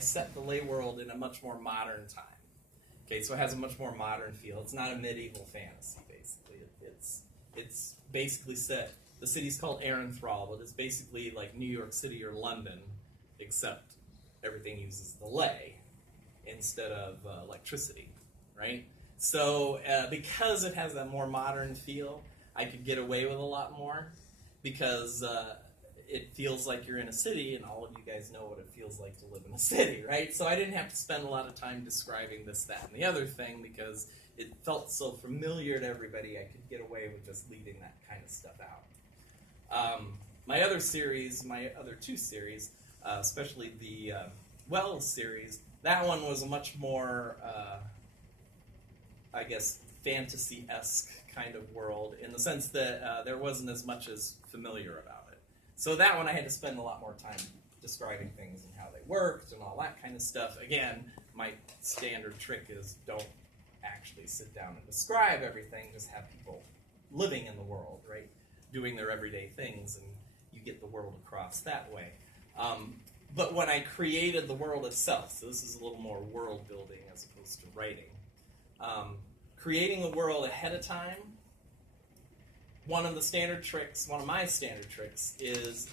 set the lay world in a much more modern time. Okay, so it has a much more modern feel. It's not a medieval fantasy, basically. It's basically set, the city's called Erenthal, but it's basically like New York City or London, except everything uses the lay instead of electricity, right? So because it has that more modern feel, I could get away with a lot more because it feels like you're in a city, and all of you guys know what it feels like to live in a city, right? So I didn't have to spend a lot of time describing this, that, and the other thing because it felt so familiar to everybody. I could get away with just leaving that kind of stuff out. My other two series, especially the Wells series, that one was a much more, I guess, fantasy-esque kind of world in the sense that there wasn't as much as familiar about it. So that one I had to spend a lot more time describing things and how they worked and all that kind of stuff. Again, my standard trick is don't actually sit down and describe everything, just have people living in the world, right? Doing their everyday things, and you get the world across that way. But when I created the world itself, so this is a little more world building as opposed to writing, creating the world ahead of time, one of my standard tricks is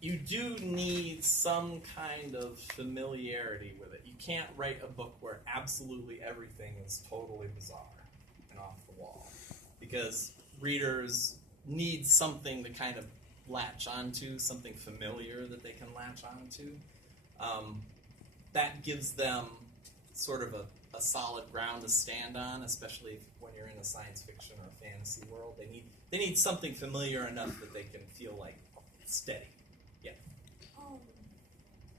you do need some kind of familiarity with it. You can't write a book where absolutely everything is totally bizarre and off the wall, because readers need something to kind of latch onto, something familiar that they can latch onto. That gives them sort of a solid ground to stand on, especially when you're in a science fiction or a fantasy world. They need something familiar enough that they can feel like steady. Yeah.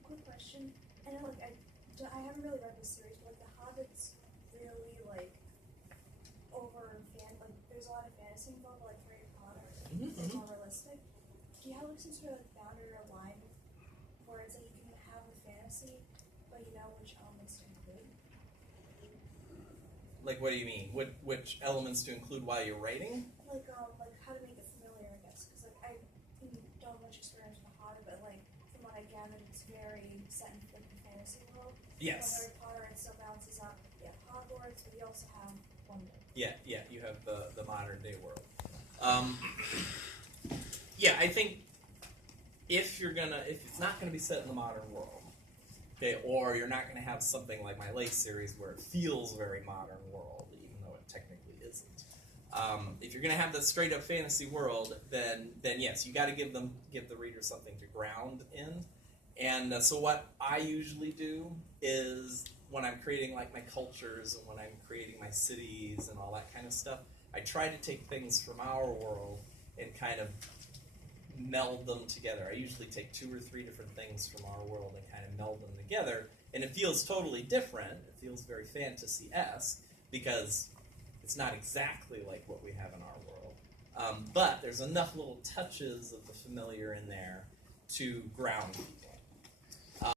Quick question. I know, I haven't really read this series, but The Hobbit's really there's a lot of fantasy involved, like Harry Potter. It's more realistic. Do you have some sort of boundary or line where it's like you can have a fantasy, but you know which elements to include? Like, what do you mean? Which elements to include while you're writing? Like how to make it familiar, I guess. Because I don't have much experience with The Hobbit, but from what I gathered, it's very set in the fantasy world. Yes. Harry Potter, it still balances out. You have Hogwarts, but you also have London. Yeah, you have the modern day world. Yeah, I think if it's not gonna be set in the modern world, okay, or you're not gonna have something like my Lake series where it feels very modern world, even though it technically isn't. If you're gonna have the straight up fantasy world, then yes, you got to give the reader something to ground in. And so what I usually do is when I'm creating like my cultures and when I'm creating my cities and all that kind of stuff, I try to take things from our world and kind of meld them together. I usually take 2 or 3 different things from our world and kind of meld them together, and it feels totally different. It feels very fantasy-esque because it's not exactly like what we have in our world. But there's enough little touches of the familiar in there to ground people.